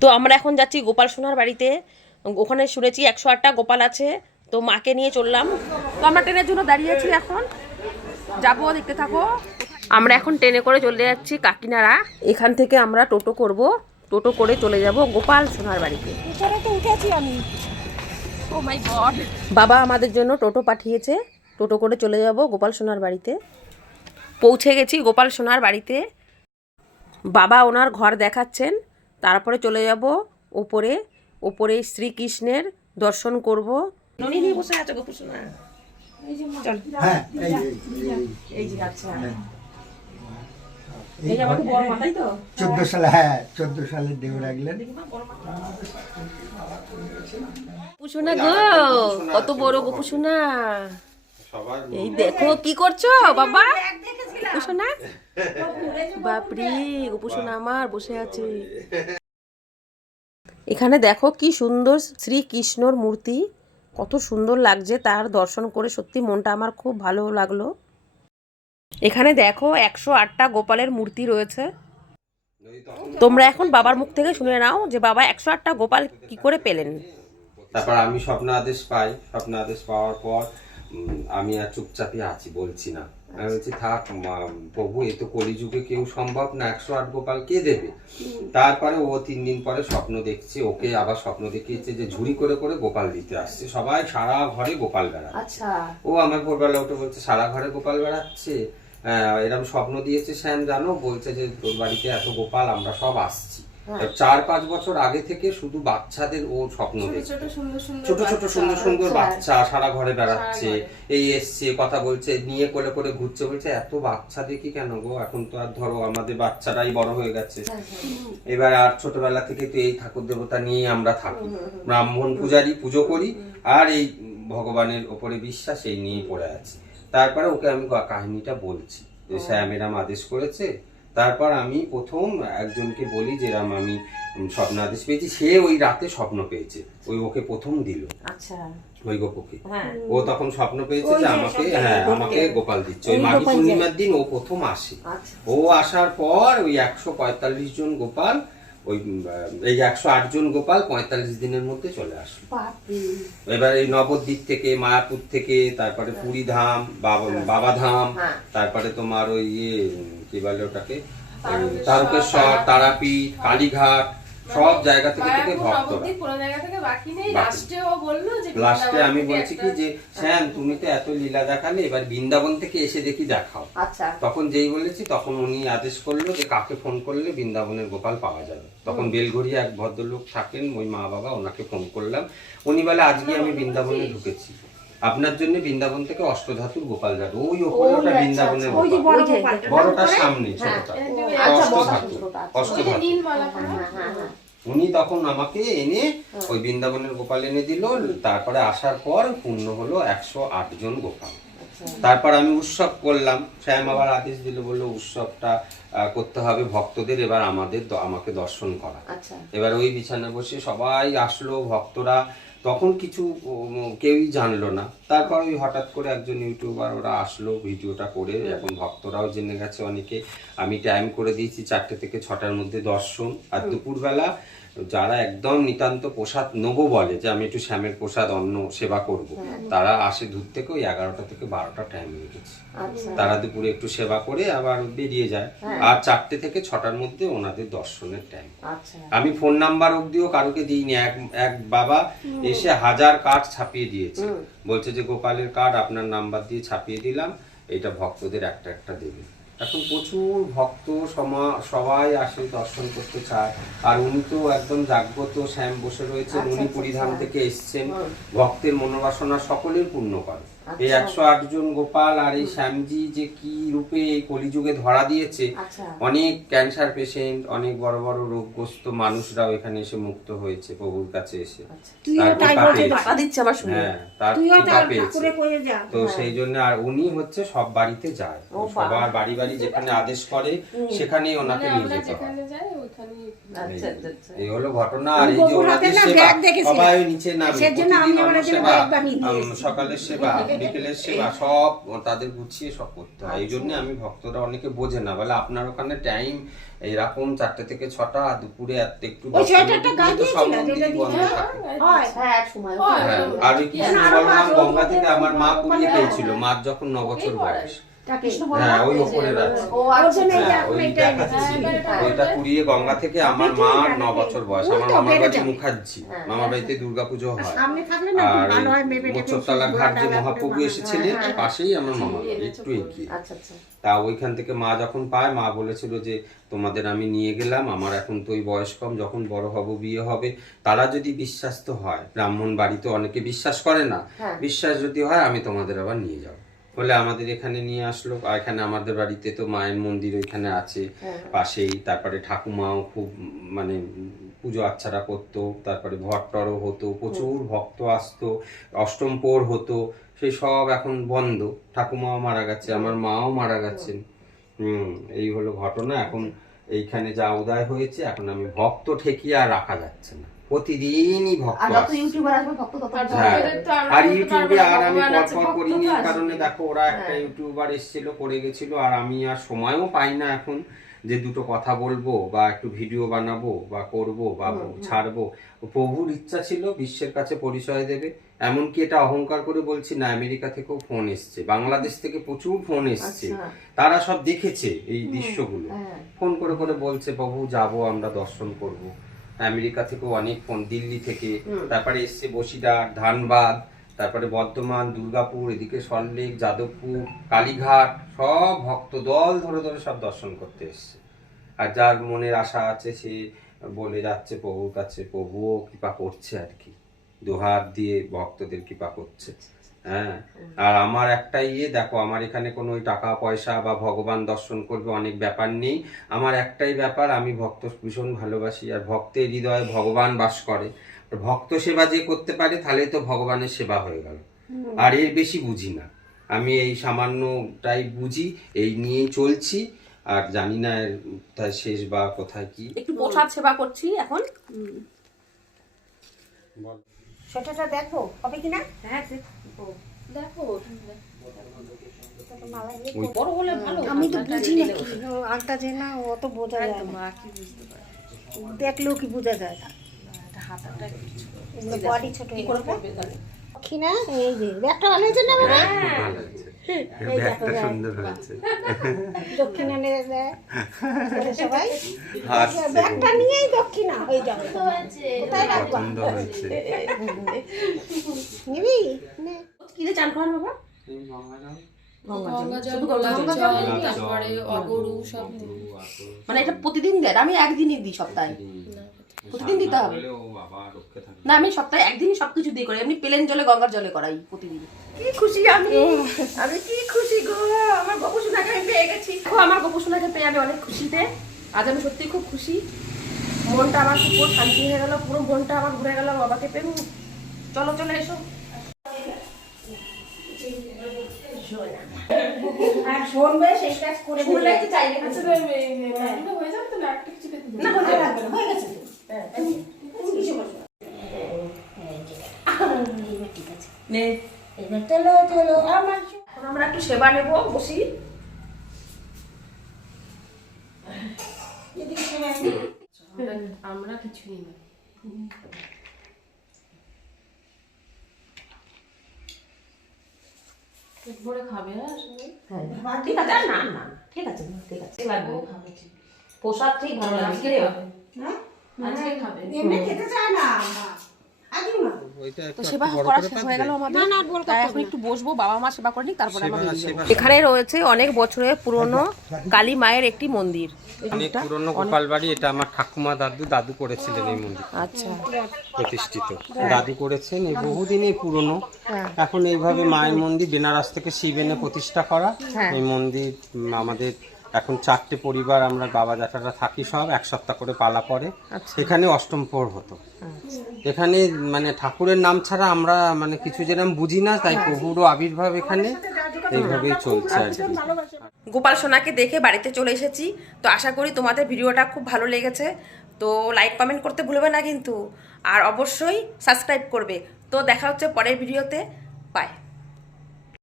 তো আমরা এখন যাচ্ছি গোপাল সোনার বাড়িতে। ওখানে শুনেছি 108টা গোপাল আছে, তো মাকে নিয়ে চললাম। তো আমরা ট্রেনের জন্য দাঁড়িয়েছি, এখন যাবো, দেখতে থাকো। আমরা এখন ট্রেনে করে চলে যাচ্ছি কাকিনাড়া। এখান থেকে আমরা টোটো করব, টোটো করে চলে যাব গোপাল সোনার বাড়িতে। ও মাই গড, বাবা আমাদের জন্য টোটো পাঠিয়েছে, টোটো করে চলে যাব গোপাল সোনার বাড়িতে। পৌঁছে গেছি গোপাল সোনার বাড়িতে। বাবা ওনার ঘর দেখাচ্ছেন, তারপরে চলে যাব ওপরে। ওপরে শ্রীকৃষ্ণের দর্শন করব। ননিনী বসে আছে গোপাল সোনা। চল, হ্যাঁ এই যে আচ্ছা এই যে আমাদের বড় মাথায় তো 14 সালে, হ্যাঁ 14 সালে দেব রাখলেন। গোপুসোনা গো, কত বড় গোপুসোনা। এই দেখো কি করছো বাবা। গোপুসোনা, বাপরে গোপুসোনা আমার বসে আছে। এখানে দেখো কি সুন্দর শ্রীকৃষ্ণর মূর্তি, কত সুন্দর লাগছে। তার দর্শন করে সত্যি মনটা আমার খুব ভালো লাগলো। এখানে দেখো 108টা গোপালের মূর্তি রয়েছে। তোমরা এখন বাবার মুখ থেকে শুনে নাও যে বাবা 108টা গোপাল কি করে পেলেন। তারপর আমি স্বপ্ন আদেশ পাই, স্বপ্ন আদেশ পাওয়ার পর আমি আর চুপচাপই আছি, বলছি না। আমি বলছি থাক প্রভু, এ তো কলিযুগে কেউ সম্ভব না, 108 গোপাল কে দেবে। তারপরে ও 3 দিন পরে স্বপ্ন দেখছে, ওকে আবার স্বপ্ন দেখিয়েছে যে ঝুড়ি করে করে গোপাল দিতে আসছে, সবাই সারা ঘরে গোপাল বেড়াচ্ছে। ও আমার ভোরবেলা উঠে বলছে সারা ঘরে গোপাল বেড়াচ্ছে, এরকম স্বপ্ন দিয়েছে শ্যাম জানো, বলছে যে তোর বাড়িতে এত গোপাল, আমরা সব আসছি। 4-5 বছর আগে থেকে শুধু বাচ্চাদের ও স্বপ্ন দেখছে, ছোট ছোট সুন্দর সুন্দর বাচ্চা সারা ঘরে বেড়াচ্ছে, এই এসছে কথা বলছে, নিয়ে করে করে ঘুরছে। বলছে এত বাচ্চা দেখি কেন গো, এখন তো আর ধরো আমাদের বাচ্চারাই বড় হয়ে গেছে, এবার আর ছোটবেলা থেকে তো এই ঠাকুর দেবতা নিয়ে আমরা থাকি, ব্রাহ্মণ পূজারি পুজো করি, আর এই ভগবানের ওপরে বিশ্বাস এই নিয়েই পড়ে আছে। তারপরে ওকে আমি কাহিনীটা বলছি যে শ্যাম এরাম আদেশ করেছে। তারপর আমি প্রথম একজনকে বলি যে এরাম আমি স্বপ্ন আদেশ পেয়েছি, সে ওই রাতে স্বপ্ন পেয়েছে, ওই ওকে প্রথম দিল। আচ্ছা, ওই গোপকে ও তখন স্বপ্ন পেয়েছে যে আমাকে, হ্যাঁ আমাকে গোপাল দিচ্ছে। ওই মাঘী পূর্ণিমার দিন ও প্রথম আসে। ও আসার পর ওই 145 জন গোপাল, ওই এই 108 জন গোপাল 45 দিনের মধ্যে চলে আসলো। এবার এই নবদ্বীপ থেকে, মায়াপুর থেকে, তারপরে পুরী ধাম, বাবা ধাম, তারপরে তোমার ওই কি বলে ওটাকে, তারকেশ্বর, তারাপীঠ, কালীঘাট, সব জায়গা থেকে থেকে ভক্তরা। লাস্টে আমি বলছি কি যে শ্যাম তুমি তো এত লীলা দেখালে, এবার বৃন্দাবন থেকে এসে দেখি দেখাও। তখন যেই বলেছি তখন উনি আদেশ করলো যে কাকে ফোন করলে বৃন্দাবনের গোপাল পাওয়া যাবে। তখন বেলঘড়িয়া এক ভদ্রলোক থাকেন, ওই মা বাবা, ওনাকে ফোন করলাম। উনি বলে আজকে আমি বৃন্দাবনে ঢুকেছি, আপনার জন্য বৃন্দাবন থেকে অষ্টধাতুর গোপাল যাবে। ওই ওপরে ওটা বৃন্দাবনের বড়টা সামনে, ছোটটা অষ্টধাতু। উনি তখন আমাকে এনে ওই বৃন্দাবনের গোপাল এনে দিল। তারপরে আসার পর পূর্ণ হলো 108 জন গোপাল। তারপর আমি উৎসব করলাম, শ্যাম আবার আদেশ দিল, বললো উৎসবটা করতে হবে ভক্তদের, এবার আমাকে দর্শন করা। এবার ওই বিছানা বসে সবাই আসলো ভক্তরা, তখন কিছু কেউই জানলো না। তারপর ওই হঠাৎ করে একজন ইউটিউবার ওরা আসলো, ভিডিওটা করে, এখন ভক্তরাও জেনে গেছে অনেকে। আমি টাইম করে দিয়েছি 4টে থেকে 6টার মধ্যে দর্শন। আর দুপুরবেলা যারা একদম নিতান্ত প্রসাদ নেবো বলে যে আমি একটু শ্যামের প্রসাদ অন্ন সেবা করব, তারা আসে দূর থেকে। ওই 11টা থেকে 12টা টাইম হয়ে গেছে। তারা দুপুরে একটু সেবা করে আবার বেরিয়ে যায়। আর 4টে থেকে 6টার মধ্যে ওনাদের দর্শনের টাইম। আমি ফোন নাম্বার অব্দিও কারোকে দিইনি। এক বাবা এসে 1000 কার্ড ছাপিয়ে দিয়েছে, বলছে যে গোপালের কার্ড আপনার নাম্বার দিয়ে ছাপিয়ে দিলাম, এটা ভক্তদের একটা একটা দেবে। এখন প্রচুর ভক্ত সবাই আসে দর্শন করতে চায়। আর উনি তো একদম জাগ্রত, শ্যাম বসে রয়েছেন, উনি পুরীধাম থেকে এসছেন, ভক্তের মনোবাসনা সকলের পূর্ণ করে। এই 108 জন গোপাল আর এই শ্যামজি যে কি রূপে এই কলিযুগে ধরা দিয়েছে, অনেক ক্যান্সার পেশেন্ট, অনেক বড় বড় রোগগ্রস্ত মানুষরাও এখানে এসে মুক্ত হয়েছে প্রভুর কাছে এসে। তো সেই জন্য, আর উনি হচ্ছে সব বাড়িতে যায়, সবার বাড়ি বাড়ি যেখানে আদেশ করে সেখানেই ওনাকে নিয়ে যেতে হয়। এই হলো ঘটনা। আর এই যে ওনাদের সেবা, সবাই নিচে নামে প্রতিদিন অন্ন সেবা, সকালের সেবা, বিকেলের সেবা সব তাদের গুছিয়ে সব করতে হয়। এই জন্য আমি ভক্তরা অনেকে বোঝে না, বলে আপনার ওখানে টাইম এইরকম 4টে থেকে 6টা, দুপুরে একটু ওই সোয়েটারটা গায়ে তো সব দিয়েছিল, মন্দিরই যেটা বন্ধ দিয়েছিল। থাকে। হ্যাঁ এক সময় হ্যাঁ, আর ওই কৃষ্ণ বলরাম গঙ্গা থেকে আমার মা কুড়িয়ে পেয়েছিল, মার যখন 9 বছর বয়স। হ্যাঁ, ওই ওপরে আছে। হ্যাঁ, ওই দেখাচ্ছি। ওইটা কুড়িয়ে গঙ্গা থেকে আমার মা 9 বছর বয়স। আমার মামার বাড়ি মুখার্জি, মামার বাড়িতে দুর্গাপুজো হয়। সামনে থাকলে না আর ভালো হয়, মেপে টেপে মোচরতলার ঘাট যে ডালা করে মহাপ্রভু বাঁধা। এসেছিলেন পাশেই আমার মামার বাড়ি, একটু এগিয়ে। আচ্ছা আচ্ছা তা ওইখান থেকে মা যখন পায়, মা বলেছিল যে তোমাদের আমি নিয়ে গেলাম, আমার এখন তো ওই বয়স কম, যখন বড় হব বিয়ে হবে, তারা যদি বিশ্বাস তো হয়, ব্রাহ্মণ বাড়িতে অনেকে বিশ্বাস করে না, বিশ্বাস যদি হয় আমি তোমাদের আবার নিয়ে যাব বলে আমাদের এখানে নিয়ে আসলো। আর এখানে আমাদের বাড়িতে তো মায়ের মন্দির ওইখানে আছে পাশেই, তারপরে ঠাকুমাও খুব মানে পুজো আচ্ছারা করতো, তারপরে ভট্টরও হতো, প্রচুর ভক্ত আসতো, অষ্টম প্রহর হতো, সেই সব এখন বন্ধ। ঠাকুমাও মারা গেছে, আমার মাও মারা গেছেন। এই হলো ঘটনা। এখন এইখানে যা উদয় হয়েছে, এখন আমি ভক্ত ঠেকিয়ে আর রাখা যাচ্ছে না, প্রতিদিনই ভক্ত আর যত আসছে। ইউটিউবার আসবে ভক্ত তত হ্যাঁ, আর ইউটিউবে আর আমি পরপর করিনি, কারণে দেখো ওরা একটা ইউটিউবার এসেছিল করে গেছিল, আর আমি আর সময়ও পাই না এখন যে দুটো কথা বলবো বা একটু ভিডিও বানাবো বা করব বা ছাড়বো। প্রভুর ইচ্ছা ছিল বিশ্বের কাছে পরিচয় দেবে, এমনকি এটা অহংকার করে বলছি না, আমেরিকা থেকেও ফোন এসছে, বাংলাদেশ থেকে প্রচুর ফোন এসছে, তারা সব দেখেছে এই দৃশ্যগুলো, ফোন করে করে বলছে প্রভু যাব, আমরা দর্শন করব। আমেরিকা থেকেও অনেক ফোন, দিল্লি থেকে, তারপরে এসছে বসিরহাট, ধানবাদ, তারপরে বর্ধমান, দুর্গাপুর, এদিকে সল্টলেক, যাদবপুর, কালীঘাট, সব ভক্ত দল ধরে ধরে সব দর্শন করতে এসছে। আর যার মনের আশা আছে সে বলে যাচ্ছে প্রভুর কাছে, প্রভুও কৃপা করছে আর কি, দুহাত দিয়ে ভক্তদের কৃপা করছে। হ্যাঁ, আর আমার একটা দেখো, আমার এখানে কোনো ওই টাকা পয়সা বা ভগবান দর্শন করবে অনেক ব্যাপার নেই। আমার একটাই ব্যাপার, আমি ভক্ত ভীষণ ভালোবাসি, আর ভক্তের হৃদয়ে ভগবান বাস করে। ভক্ত সেবা যে করতে পারে তাহলে তো ভগবানের সেবা হয়ে গেল, আর এর বেশি বুঝি না। আমি এই সামান্যটাই বুঝি, এই নিয়েই চলছি, আর জানি না এর কোথায় শেষ বা কোথায় কি। একটু প্রসাদ সেবা করছি এখন। সোয়েটারটা দেখো হবে কিনা। হ্যাঁ দেখো বড় হলে ভালো। আমি তো বুঝি না কি আন্দাজে না, অত বোঝা যায় না, দেখলেও কি বোঝা যায় না, বডি ছোট হয়ে গেছে। দক্ষিণা এই যে ব্যাগটা ভালো হয়েছে না বাবা? ভালো হয়েছে, ব্যাগটা সুন্দর হয়েছে। দক্ষিণা নিয়ে যায় সবাই, হাসছে, ব্যাগটা নিয়েই দক্ষিণা হয়ে যাবে। কোথায় রাখবা? পছন্দ হয়েছে। নিবি নে। কি দিয়ে চান করেন বাবা? তারপরে অগরু সব মানে এটা প্রতিদিন দেন? আমি একদিনই দিই সপ্তাহে, প্রতিদিন দিতে হবে না? আমি সপ্তাহে একদিনই সবকিছু দিয়ে করি, এমনি প্লেন জলে গঙ্গার জলে করাই প্রতিদিন। কি খুশি আমি, আমি কি খুশি গো, আমার গোপসোনাকে আমি পেয়ে গেছি। আমার গোপসোনাকে পেয়ে আমি অনেক খুশিতে, আজ আমি সত্যি খুব খুশি, মনটা আমার পুরো শান্তি হয়ে গেল, পুরো মনটা আমার ঘুরে গেল বাবাকে পেয়ে। চলো চলে এসো। আর শুনবে সেই কাজ করে দেবে। শুনলে কি চাইলে হয়ে যাবে তো, একটা কিছু পেতে না হয়ে যাবে না। হয়ে গেছে তো। তুমি কিসে বসো? ঠিক আছে। নে এবার চলো চলো আমার এখন আমরা একটু সেবা নেব, বসি। আমরা কিছুই না। পেট ভরে খাবে হ্যাঁ ঠিক আছে, না না ঠিক আছে ঠিক আছে, লাগবে খাবে ঠিক। প্রসাদ ঠিক ভালো লাগছে। হ্যাঁ আজকে খাবে। এমনি খেতে চায় না আমরা। আজও না। তো সেবা করা শেষ হয়ে গেল আমাদের, তাই এখন একটু বসবো, বাবা মা সেবা করে নিক, তারপরে আমরা বেরিয়ে যাবো। এখানে রয়েছে অনেক বছরের পুরনো কালী মায়ের একটি মন্দির, অনেক পুরনো গোপাল বাড়ি। এটা আমার ঠাকুমা দাদু করেছিলেন এই মন্দির, আচ্ছা প্রতিষ্ঠিত দাদু করেছেন, এই বহুদিনই পুরনো। এখন এইভাবে মায়ের মন্দির বেনারস থেকে শিব এনে প্রতিষ্ঠা করা এই মন্দির। আমাদের এখন 4টে পরিবার, আমরা বাবা জ্যাঠারা থাকি, সব এক সপ্তাহ করে পালা পড়ে। এখানে অষ্টম প্রহর হতো। এখানে মানে ঠাকুরের নাম ছাড়া আমরা মানে কিছু যেরকম বুঝি না, তাই প্রভুরও আবির্ভাব এখানে এইভাবেই চলছে আর কি। গোপাল সোনাকে দেখে বাড়িতে চলে এসেছি, তো আশা করি তোমাদের ভিডিওটা খুব ভালো লেগেছে। তো লাইক কমেন্ট করতে ভুলবে না কিন্তু, আর অবশ্যই সাবস্ক্রাইব করবে। তো দেখা হচ্ছে পরের ভিডিওতে, বাই।